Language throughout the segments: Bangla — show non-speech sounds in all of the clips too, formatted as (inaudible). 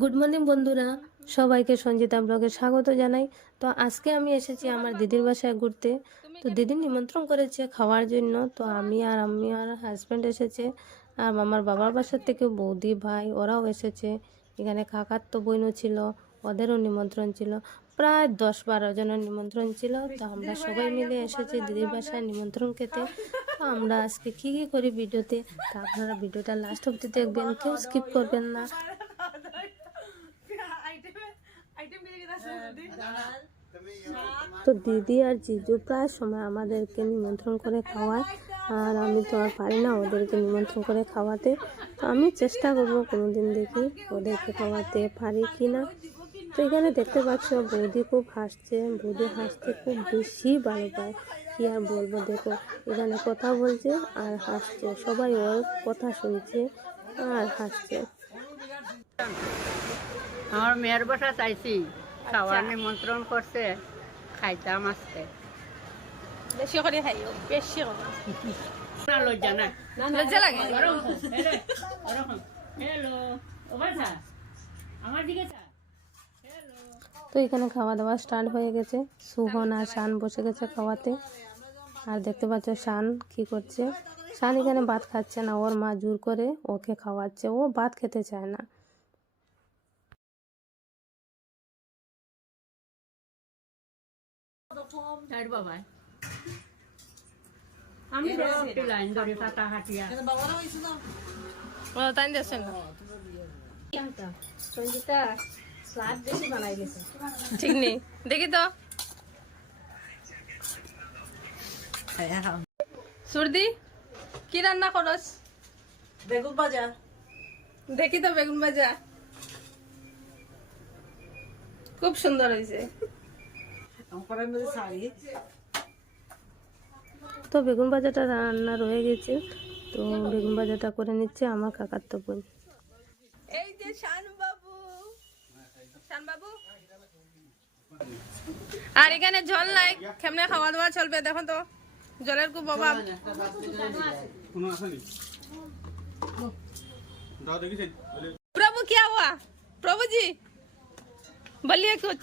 গুড মর্নিং বন্ধুরা। সবাইকে সঞ্জিতা ব্লগে স্বাগত জানাই। তো আজকে আমি এসেছি আমার দিদির বাসায় ঘুরতে। তো দিদি নিমন্ত্রণ করেছে খাওয়ার জন্য। তো আমি আর আমি আর হাজব্যান্ড এসেছে। আর আমার বাবার বাসার থেকে বৌদি, ভাই, ওরাও এসেছে। এখানে কাকার তো বইনও ছিল, ওদেরও নিমন্ত্রণ ছিল। প্রায় দশ বারো জনের নিমন্ত্রণ ছিল। তো আমরা সবাই মিলে এসেছি দিদির বাসায় নিমন্ত্রণ খেতে। তো আমরা আজকে কী কী করি ভিডিওতে তা আপনারা ভিডিওটা লাস্ট অবধি দেখবেন, কেউ স্কিপ করবেন না। তো দিদি আর জিজু প্রায় সময় আমাদেরকে নিমন্ত্রণ করে খাওয়ায়। আর আমি তো আর পারি না ওদেরকে নিমন্ত্রণ করে খাওয়াতে। তো আমি চেষ্টা করব কোনোদিন দেখি ওদেরকে খাওয়াতে পারি কি না তো এখানে দেখতে পাচ্ছ বৌদি খুব হাসছে। বৌদি হাসতে খুব বেশি ভালো পায়। কি আর বলব দেখো এখানে কথা বলছে আর হাসছে। সবাই ওর কথা শুনছে আর হাসছে। আমার মেয়ের বসা চাইছি। খাওয়ার নিমন্ত্রণ করছে খাইতাম আসতে বেশি করে খাইও বেশি করে। না লজ্জা না লজ্জা লাগে। হ্যালো আমার দিকে তো এখানে খাওয়া দাওয়া স্টার্ট হয়ে গেছে। সুহন আর শান বসে গেছে খাওয়াতে। আর দেখতে পাচ্ছ শান কি করছে। শান এখানে ভাত খাচ্ছে না ওর মা জোর করে ওকে খাওয়াচ্ছে। ও ভাত খেতে চায় না। ছাড় বাবা আমি তো লাইন ধরে হাটিয়া ও তাই দেছেন সঞ্জিতা স্লাদ বেশি বানাই গেছে ঠিক নেই। দেখি তো। সুরদি কি রান্না করস? বেগুন ভাজা। দেখি তো বেগুন ভাজা। খুব সুন্দর হয়েছে তো বেগুন ভাজাটা রান্না রয়ে গেছে। তো বেগুন ভাজাটা করে নিচ্ছে আমার কাকার তো বোন এই যে শানবাবু। শানবাবু। আর এখানে জল নাই কেমনে খাওয়া দাওয়া চলবে দেখো তো। জলের খুব অভাব। প্রভু কি হওয়া? প্রভুজি? বলিয়ে কুছ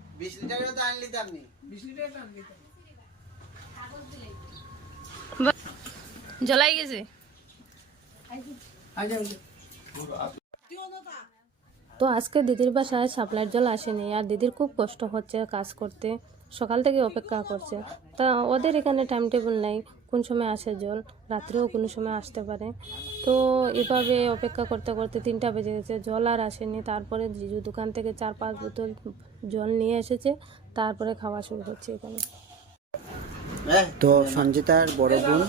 20 তো আনলি দাম নেই 20 জ্বলাই গেছে। আচ্ছা। তো আজকে দিদির বাসায় সাপ্লাইয়ের জল আসেনি আর দিদির খুব কষ্ট হচ্ছে কাজ করতে। সকাল থেকে অপেক্ষা করছে। তা ওদের এখানে টাইম টেবিল নাই কোন সময় আসে জল? রাত্রেও কোনো সময় আসতে পারে। তো এভাবে অপেক্ষা করতে করতে তিনটা বেজে গেছে জল আর আসেনি। তারপরে জিজু দোকান থেকে চার পাঁচ বোতল জল নিয়ে এসেছে তারপরে খাওয়া শুরু হচ্ছে এখানে। তো সঞ্জিতার বড় বোন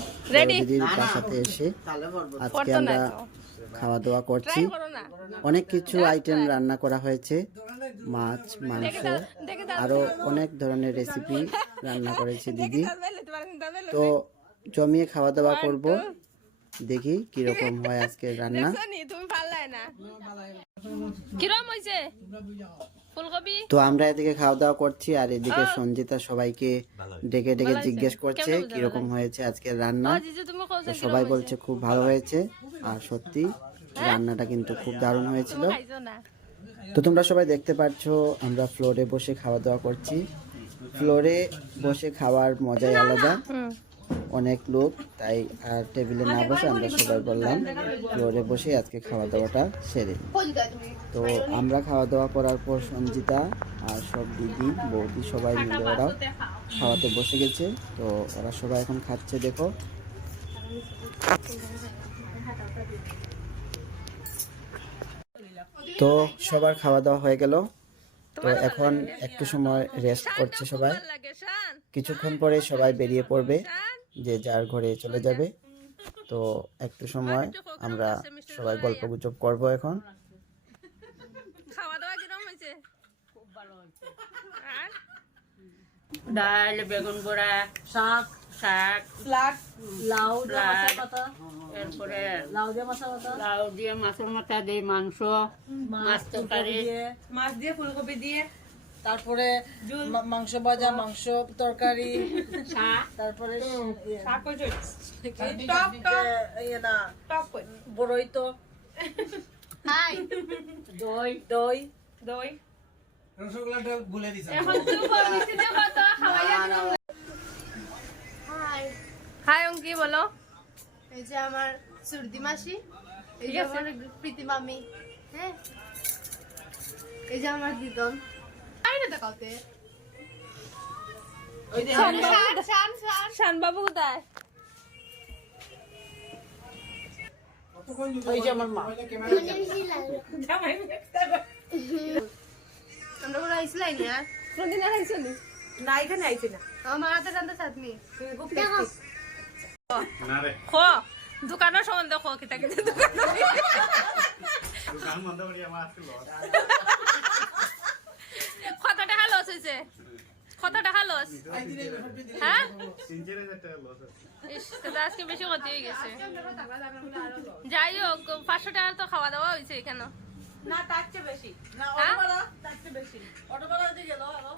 দিদির বাসাতে এসে আজকে আমরা তো খাওয়া দাওয়া করছি। অনেক কিছু আইটেম রান্না করা হয়েছে। মাছ মাংস দেখে আরও অনেক ধরনের রেসিপি রান্না (laughs) করেছে দিদি। তো জমিয়ে খাওয়া দাওয়া করব। দেখি কীরকম হয় আজকের রান্না। নি? তুমি পারলাই না। কিরম হইছে ফুলকপি? তো আমরা এদিকে খাওয়া দাওয়া করছি আর এদিকে সঞ্জিতা সবাইকে ডেকে ডেকে জিজ্ঞেস করছে কীরকম হয়েছে আজকের রান্না। সবাই বলছে খুব ভালো হয়েছে। আর সত্যি রান্নাটা কিন্তু খুব দারুণ হয়েছিল। তো তোমরা সবাই দেখতে পাচ্ছ আমরা ফ্লোরে বসে খাওয়া দাওয়া করছি। ফ্লোরে বসে খাওয়ার মজাই আলাদা। অনেক লোক তাই আর টেবিলে না বসে আমরা সবাই বললাম ফ্লোরে বসে আজকে খাওয়া দাওয়াটা সেরে। তো আমরা খাওয়া দাওয়া করার পর সঞ্জিতা আর সব দিদি বৌদি সবাই মিলে ওরাও খাওয়াতে বসে গেছে। তো ওরা সবাই এখন খাচ্ছে দেখো। তো সবার খাওয়া দাওয়া হয়ে গেল। তো এখন একটু সময় রেস্ট করছে সবাই। কিছুক্ষণ পরে সবাই বেরিয়ে পড়বে যে যার ঘরে চলে যাবে। তো একটু সময় আমরা সবাই গল্প গুজব করব এখন। হয়েছে খুব ভালো হয়েছে? আর? ডাল বেগুন বড়া শাক শাক ফ্লাট লাউ এরপরে লাউ দিয়ে মাছের মাথা লাউ দিয়ে মাছের মাথা দিয়ে মাংস মাছ তরকারি। দিয়ে। মাছ দিয়ে ফুলকপি দিয়ে। তারপরে মাংস ভাজা মাংস তরকারি। তারপরে ইয়ে, ইয়ে বড়ই তো। দই। দই। দই। রসগোল্লাটা দিছে। হাই অঙ্কি বলো। এই যে আমার সুরদি মাসি এই যে। আমার প্রীতি মামি হ্যাঁ? এই যে আমার দিদন। আই না দেখাতে শান শান শান। শান বাবু কোথায়? আমার মা। আমরা কোনো আইসলাই না কোনদিন আইছো না এখানে আইছি না। আমার হাতে টানতে চাটনি খুব টেস্টি না রে খো দোকানের সম্বন্ধে খো কিতা কিতা দোকান লস কত টাকা লস হয়েছে কত টাকা লস হ্যাঁ আজকে বেশি ক্ষতি হয়ে গেছে। যাই হোক পাঁচশো টাকার তো খাওয়া দাওয়া হয়েছে এখানে। না তার চেয়ে বেশি না? অটো ভাড়া তার চেয়ে বেশি অটো ভাড়া গেল আরও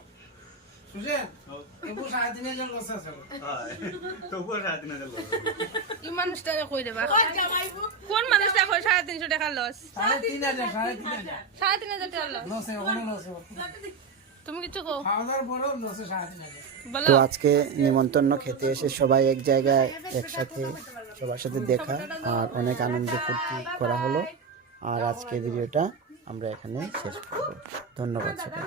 কোন মানুষটা কই সাড়ে তিনশো টাকা লস সাড়ে তিন হাজার টাকা লস তুমি কিছু কো তো আজকে নিমন্ত্রণ খেতে এসে সবাই এক জায়গায় একসাথে সবার সাথে দেখা আর অনেক আনন্দ ফুর্তি করা হলো। আর আজকে ভিডিওটা আমরা এখানে শেষ করব। ধন্যবাদ সবাই